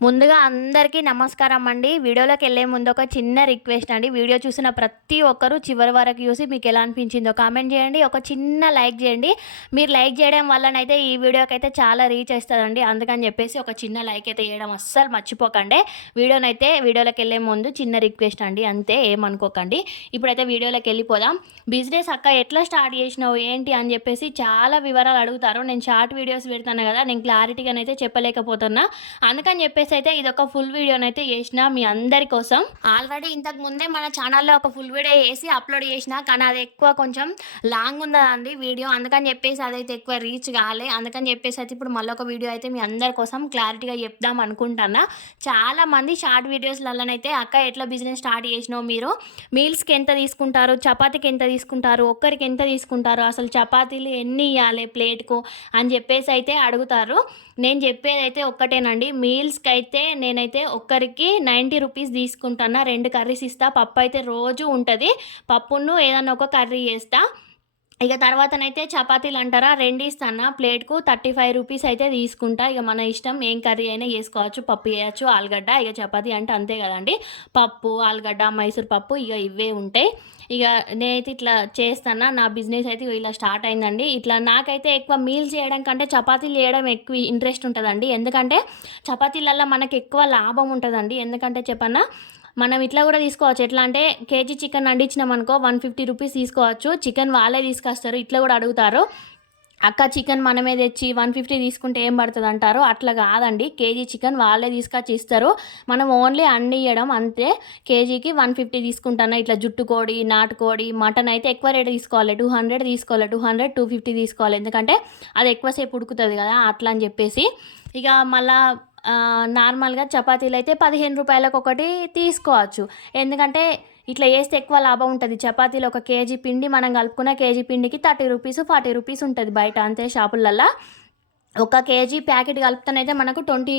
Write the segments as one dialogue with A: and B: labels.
A: ముందుగా అందరికీ నమస్కారం అండి. వీడియోలోకి వెళ్ళే ముందు ఒక చిన్న రిక్వెస్ట్ అండి. వీడియో చూసిన ప్రతి ఒక్కరూ చివరి వరకు చూసి మీకు ఎలా అనిపించిందో కామెంట్ చేయండి. ఒక చిన్న లైక్ చేయండి. మీరు లైక్ చేయడం వల్లనైతే ఈ వీడియోకి అయితే చాలా రీచ్ అవుతుందండి అందుకని చెప్పేసి ఒక చిన్న లైక్ అయితే చేయడం అస్సలు మర్చిపోకండి. వీడియోనైతే వీడియోలోకి వెళ్ళే ముందు చిన్న రిక్వెస్ట్ అండి. అంతే ఏమనుకోకండి. ఇప్పుడైతే వీడియోలోకి వెళ్ళిపోదాం. బిజినెస్ అక్క ఎట్లా స్టార్ట్ చేసినావు? ఏంటి? అని చెప్పేసి చాలా వివరాలు అడుగుతారు. నేను షార్ట్ వీడియోస్ పెడతాను కదా. నేను క్లారిటీగానైతే చెప్పలేకపోతున్నా. అందుకని చెప్పేసి అయితే ఇది ఒక ఫుల్ వీడియోనైతే చేసిన మీ అందరి కోసం. ఆల్రెడీ ఇంతకు ముందే మన ఛానల్లో ఒక ఫుల్ వీడియో వేసి అప్లోడ్ చేసిన కానీ అది ఎక్కువ కొంచెం లాంగ్ ఉందండి వీడియో అందుకని చెప్పేసి అదైతే ఎక్కువ రీచ్ కాలే. అందుకని చెప్పేసి అయితే ఇప్పుడు మళ్ళీ ఒక వీడియో అయితే మీ అందరి కోసం క్లారిటీగా చెప్దాం అనుకుంటున్నా. చాలా మంది షార్ట్ వీడియోస్లలోనైతే అక్క ఎట్లా బిజినెస్ స్టార్ట్ చేసినావు మీరు? మీల్స్కి ఎంత తీసుకుంటారు? చపాతీకి ఎంత తీసుకుంటారు? ఒక్కరికి ఎంత తీసుకుంటారు? అసలు చపాతీలు ఎన్ని ఇవ్వాలి ప్లేట్కు అని చెప్పేసి అయితే అడుగుతారు. నేను చెప్పేది అయితే ఒక్కటేనండి మీల్స్కి అయితే నేనైతే ఒక్కరికి నైంటీ రూపీస్ తీసుకుంటాను రెండు కర్రీస్ ఇస్తా పప్పు అయితే రోజు ఉంటుంది. పప్పును ఏదన్నా ఒక కర్రీ చేస్తా. ఇక తర్వాతనైతే చపాతీలు అంటారా? రెండు ఇస్తాను ప్లేట్కు థర్టీ ఫైవ్ రూపీస్ అయితే తీసుకుంటా. ఇక మన ఇష్టం ఏం కర్రీ అయినా వేసుకోవచ్చు పప్పు వేయచ్చు ఆలుగడ్డ ఇక చపాతీ అంటే అంతే కదండి. పప్పు ఆలుగడ్డ మైసూర్ పప్పు ఇక ఇవే ఉంటాయి. ఇక నేనైతే ఇట్లా చేస్తాను. నా బిజినెస్ అయితే ఇలా స్టార్ట్ అయిందండి. ఇట్లా నాకైతే ఎక్కువ మీల్స్ చేయడం కంటే చపాతీలు చేయడం ఎక్కువ ఇంట్రెస్ట్ ఉంటుందండి. ఎందుకంటే చపాతీలల్లో మనకి ఎక్కువ లాభం ఉంటుందండి. ఎందుకంటే చెప్పన్నా మనం ఇట్లా కూడా తీసుకోవచ్చు. ఎట్లా అంటే కేజీ చికెన్ వండించినాం అనుకో వన్ ఫిఫ్టీ రూపీస్ తీసుకోవచ్చు. చికెన్ వాళ్ళే తీసుకొస్తారు ఇట్లా కూడా అడుగుతారు. అక్క చికెన్ మనమే తెచ్చి వన్ ఫిఫ్టీ తీసుకుంటే ఏం పడుతుంది అంటారు? అట్లా కాదండి. కేజీ చికెన్ వాళ్ళే తీసుకొచ్చి ఇస్తారు. మనం ఓన్లీ అన్ని ఇవ్వడం అంతే. కేజీకి వన్ ఫిఫ్టీ తీసుకుంటాను? ఇట్లా జుట్టు కోడి నాటుకోడి మటన్ అయితే ఎక్కువ రేట్ తీసుకోవాలి. టూ హండ్రెడ్ తీసుకోవాలి. టూ హండ్రెడ్ టూ ఫిఫ్టీ తీసుకోవాలి. ఎందుకంటే అది ఎక్కువసేపు ఉడుకుతుంది కదా అట్లా అని చెప్పేసి. ఇక మళ్ళీ నార్మల్గా చపాతీలు అయితే పదిహేను రూపాయలకు ఒకటి తీసుకోవచ్చు. ఎందుకంటే ఇట్లా వేస్తే ఎక్కువ లాభం ఉంటుంది. చపాతీలు ఒక కేజీ పిండి మనం కలుపుకున్న కేజీ పిండికి థర్టీ రూపీస్ ఫార్టీ రూపీస్ ఉంటుంది బయట అంతే షాపులల్లో. ఒక కేజీ ప్యాకెట్ కలుపుతానైతే మనకు ట్వంటీ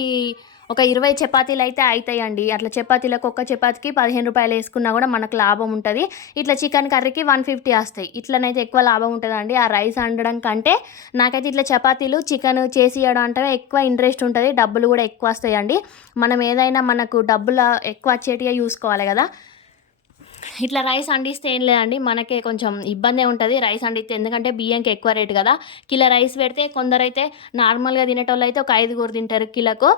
A: ఒక ఇరవై చపాతీలు అయితే అవుతాయండి అట్లా చపాతీలకు ఒక్క చపాతీకి పదిహేను రూపాయలు వేసుకున్నా కూడా మనకు లాభం ఉంటుంది. ఇట్లా చికెన్ కర్రీకి వన్ ఫిఫ్టీ వస్తాయి. ఇట్లనైతే ఎక్కువ లాభం ఉంటుందండి. ఆ రైస్ వండడం కంటే నాకైతే ఇట్లా చపాతీలు చికెన్ చేసి ఇవ్వడం అంటే ఎక్కువ ఇంట్రెస్ట్ ఉంటుంది. డబ్బులు కూడా ఎక్కువ వస్తాయండి. మనం ఏదైనా మనకు డబ్బులు ఎక్కువ వచ్చేటిగా చూసుకోవాలి కదా. ఇట్లా రైస్ వండిస్తే ఏం లేదండి. మనకే కొంచెం ఇబ్బందే ఉంటుంది రైస్ వండిస్తే. ఎందుకంటే బియ్యంకి ఎక్కువ రేటు కదా. కిలో రైస్ పెడితే కొందరైతే నార్మల్గా తినేటోళ్ళు అయితే ఒక ఐదుగురు తింటారు కిలోకు.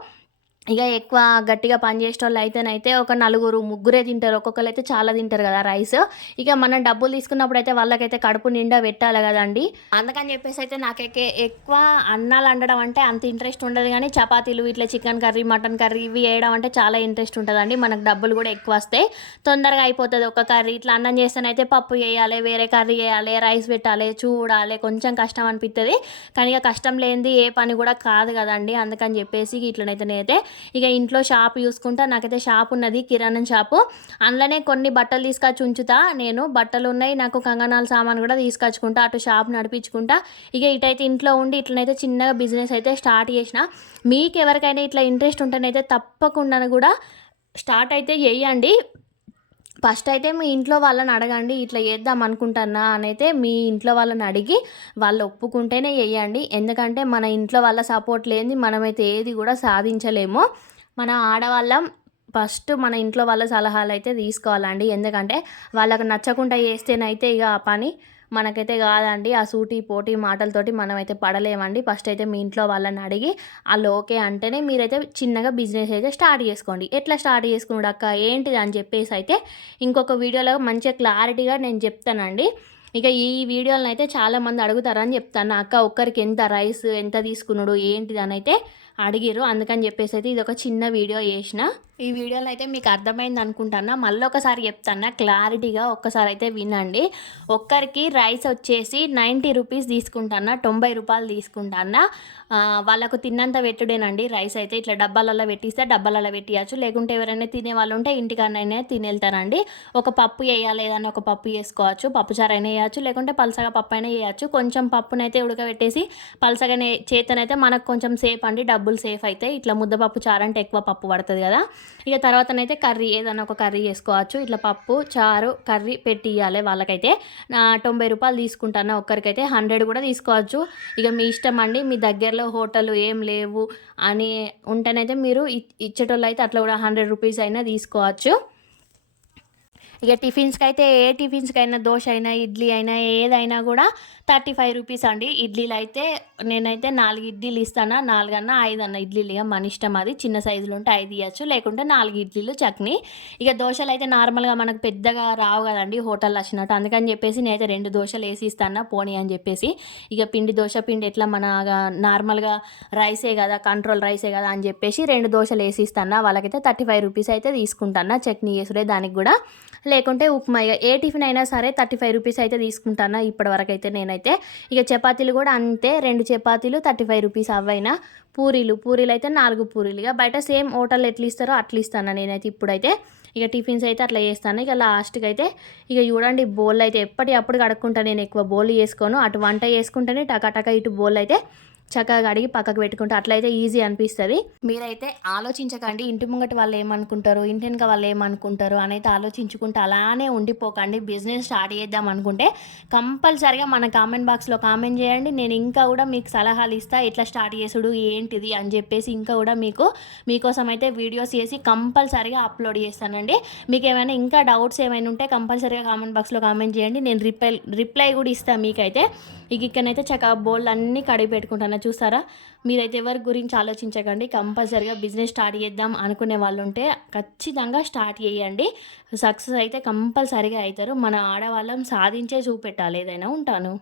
A: ఇక ఎక్కువ గట్టిగా పనిచేసే వాళ్ళు అయితేనైతే ఒక నలుగురు ముగ్గురే తింటారు. ఒక్కొక్కరు అయితే చాలా తింటారు కదా రైస్. ఇక మనం డబ్బులు తీసుకున్నప్పుడు అయితే వాళ్ళకైతే కడుపు నిండా పెట్టాలి కదండి. అందుకని చెప్పేసి అయితే నాకు ఎక్కువ అన్నాలు వండడం అంటే అంత ఇంట్రెస్ట్ ఉండదు కానీ చపాతీలు ఇట్లా చికెన్ కర్రీ మటన్ కర్రీ ఇవి వేయడం అంటే చాలా ఇంట్రెస్ట్ ఉంటుందండి. మనకు డబ్బులు కూడా ఎక్కువ వస్తాయి. తొందరగా అయిపోతుంది ఒక కర్రీ. ఇట్లా అన్నం చేస్తేనైతే పప్పు వేయాలి వేరే కర్రీ వేయాలి రైస్ పెట్టాలి చూడాలి. కొంచెం కష్టం అనిపిస్తుంది కానీ ఇక కష్టం లేనిది ఏ పని కూడా కాదు కదండి. అందుకని చెప్పేసి ఇట్లనైతే నేనైతే ఇక ఇంట్లో షాప్ చూసుకుంటా నాకైతే షాప్ ఉన్నది కిరాణం షాపు. అందులోనే కొన్ని బట్టలు తీసుకొచ్చి ఉంచుతా. నేను బట్టలు ఉన్నాయి నాకు కంగనాల సామాన్ కూడా తీసుకొచ్చుకుంటా అటు షాప్ నడిపించుకుంటా. ఇక ఇటైతే ఇంట్లో ఉండి ఇట్లనైతే చిన్నగా బిజినెస్ అయితే స్టార్ట్ చేసిన. మీకు ఎవరికైనా ఇట్లా ఇంట్రెస్ట్ ఉంటేనైతే తప్పకుండా కూడా స్టార్ట్ అయితే చేయండి. ఫస్ట్ అయితే మీ ఇంట్లో వాళ్ళని అడగండి ఇట్లా చేద్దాం అనుకుంటున్నా అని అయితే మీ ఇంట్లో వాళ్ళని అడిగి వాళ్ళు ఒప్పుకుంటేనే చేయండి. ఎందుకంటే మన ఇంట్లో వాళ్ళ సపోర్ట్ లేని మనమైతే ఏది కూడా సాధించలేము. మన ఆడవాళ్ళం ఫస్ట్ మన ఇంట్లో వాళ్ళ సలహాలు అయితే తీసుకోవాలండి. ఎందుకంటే వాళ్ళకు నచ్చకుండా చేస్తేనైతే ఇక ఆ పని మనకైతే కాదండి. ఆ సూటి పోటీ మాటలతోటి మనమైతే పడలేమండి. ఫస్ట్ అయితే మీ ఇంట్లో వాళ్ళని అడిగి వాళ్ళు ఓకే అంటేనే మీరైతే చిన్నగా బిజినెస్ అయితే స్టార్ట్ చేసుకోండి. ఎట్లా స్టార్ట్ చేసుకున్నాడు అక్క? ఏంటిది? అని చెప్పేసి అయితే ఇంకొక వీడియోలో మంచిగా క్లారిటీగా నేను చెప్తానండి. ఇక ఈ వీడియోలను అయితే చాలామంది అడుగుతారని చెప్తాను. అక్క ఒక్కరికి ఎంత రైస్ ఎంత తీసుకున్నాడు ఏంటిది? అని అయితే అడిగిరు అందుకని చెప్పేసి అయితే ఇది ఒక చిన్న వీడియో చేసిన. ఈ వీడియోలో అయితే మీకు అర్థమైంది అనుకుంటానా మళ్ళీ ఒకసారి చెప్తాను క్లారిటీగా ఒక్కసారి అయితే వినండి. ఒక్కరికి రైస్ వచ్చేసి నైంటీ రూపీస్ తీసుకుంటానా తొంభై రూపాయలు తీసుకుంటానా వాళ్ళకు తిన్నంత పెట్టుడేనండి రైస్ అయితే. ఇట్లా డబ్బాలలో పెట్టిస్తే డబ్బాలలో పెట్టియచ్చు. లేకుంటే ఎవరైనా తినే వాళ్ళు ఉంటే ఇంటికన్నా తినేళ్తారండి. ఒక పప్పు వేయాలి ఏదైనా ఒక పప్పు వేసుకోవచ్చు పప్పుచారు అయినా వేయచ్చు లేకుంటే పలసగా పప్పు అయినా వేయచ్చు కొంచెం పప్పునైతే ఉడకబెట్టేసి పలసగానే చేతనైతే మనకు కొంచెం సేఫ్ అండి డబ్బులు సేఫ్ అయితే ఇట్లా ముద్దపప్పు చారు అంటే ఎక్కువ పప్పు పడుతుంది కదా. ఇక తర్వాతనైతే కర్రీ ఏదైనా ఒక కర్రీ చేసుకోవచ్చు. ఇట్లా పప్పు చారు కర్రీ పెట్టి ఇవ్వాలి వాళ్ళకైతే. నా తొంభై రూపాయలు తీసుకుంటాను ఒక్కరికైతే హండ్రెడ్ కూడా తీసుకోవచ్చు. ఇక మీ ఇష్టం అండి మీ దగ్గరలో హోటల్ ఏం లేవు అని ఉంటేనైతే మీరు ఇ- ఇచ్చేటోళ్ళు అయితే అట్లా కూడా హండ్రెడ్ రూపీస్ అయినా తీసుకోవచ్చు. ఇక టిఫిన్స్కి అయితే ఏ టిఫిన్స్కి అయినా దోశ అయినా ఇడ్లీ అయినా ఏదైనా కూడా థర్టీ ఫైవ్ రూపీస్ అండి. ఇడ్లీలు అయితే నేనైతే నాలుగు ఇడ్లీలు ఇస్తాను నాలుగన్నా ఐదు అన్న ఇడ్లీలు. ఇక మన ఇష్టం అది. చిన్న సైజులో ఉంటే ఐదు ఇవ్వచ్చు లేకుంటే నాలుగు ఇడ్లీలు చట్నీ. ఇక దోశలు అయితే నార్మల్గా మనకు పెద్దగా రావు కదండి హోటల్ వచ్చినట్టు. అందుకని చెప్పేసి నేనైతే రెండు దోశలు వేసి ఇస్తాను పోనీ అని చెప్పేసి. ఇక పిండి దోశ పిండి ఎట్లా మన నార్మల్గా రైసే కదా కంట్రోల్ రైసే కదా అని చెప్పేసి రెండు దోశలు వేసి ఇస్తాను. వాళ్ళకైతే థర్టీ ఫైవ్ రూపీస్ అయితే తీసుకుంటాను చట్నీ చేసుడే దానికి కూడా. లేకుంటే ఉప్మా. ఇక ఏ టిఫిన్ అయినా సరే థర్టీ ఫైవ్ రూపీస్ అయితే తీసుకుంటాను ఇప్పటివరకు అయితే నేనైతే. ఇక చపాతీలు కూడా అంతే రెండు చపాతీలు థర్టీ ఫైవ్ రూపీస్ అవైనా. పూరీలు పూరీలు అయితే నాలుగు పూరీలు. ఇక బయట సేమ్ హోటల్ ఎట్లా ఇస్తారో అట్లా ఇస్తాను నేనైతే ఇప్పుడైతే. ఇక టిఫిన్స్ అయితే అట్లా చేస్తాను. ఇక లాస్ట్కి అయితే ఇక చూడండి బౌల్ అయితే ఎప్పటి అప్పుడు కడుక్కుంటా నేను. ఎక్కువ బౌల్ చేసుకోను. అటు వంట చేసుకుంటేనే టకాటక ఇటు బౌల్ అయితే చక్కగా అడిగి పక్కకు పెట్టుకుంటే అట్లయితే ఈజీ అనిపిస్తుంది. మీరైతే ఆలోచించకండి. ఇంటి ముంగట వాళ్ళు ఏమనుకుంటారు? ఇంటి వెనక వాళ్ళు ఏమనుకుంటారు? అని అయితే ఆలోచించుకుంటే అలానే ఉండిపోకండి. బిజినెస్ స్టార్ట్ చేద్దాం అనుకుంటే కంపల్సరిగా మన కామెంట్ బాక్స్లో కామెంట్ చేయండి. నేను ఇంకా కూడా మీకు సలహాలు ఇస్తా. ఎట్లా స్టార్ట్ చేసుడు? ఏంటిది? అని చెప్పేసి ఇంకా కూడా మీకు మీకోసం అయితే వీడియోస్ చేసి కంపల్సరిగా అప్లోడ్ చేస్తానండి. మీకు ఏమైనా ఇంకా డౌట్స్ ఏమైనా ఉంటే కంపల్సరీగా కామెంట్ బాక్స్లో కామెంట్ చేయండి. నేను రిప్లై రిప్లై కూడా ఇస్తాను మీకైతే. ఇక ఇక్కడనైతే చక్క బోల్ అన్నీ కడిగి పెట్టుకుంటాను. చూసారా మీరైతే ఎవరి గురించి ఆలోచించకండి. కంపల్సరీగా బిజినెస్ స్టార్ట్ చేద్దాం అనుకునే వాళ్ళు ఉంటే ఖచ్చితంగా స్టార్ట్ చేయండి. సక్సెస్ అయితే కంపల్సరీగా అవుతారు. మన ఆడవాళ్ళం సాధించే చూపెట్టాలి. ఏదైనా ఉంటాను.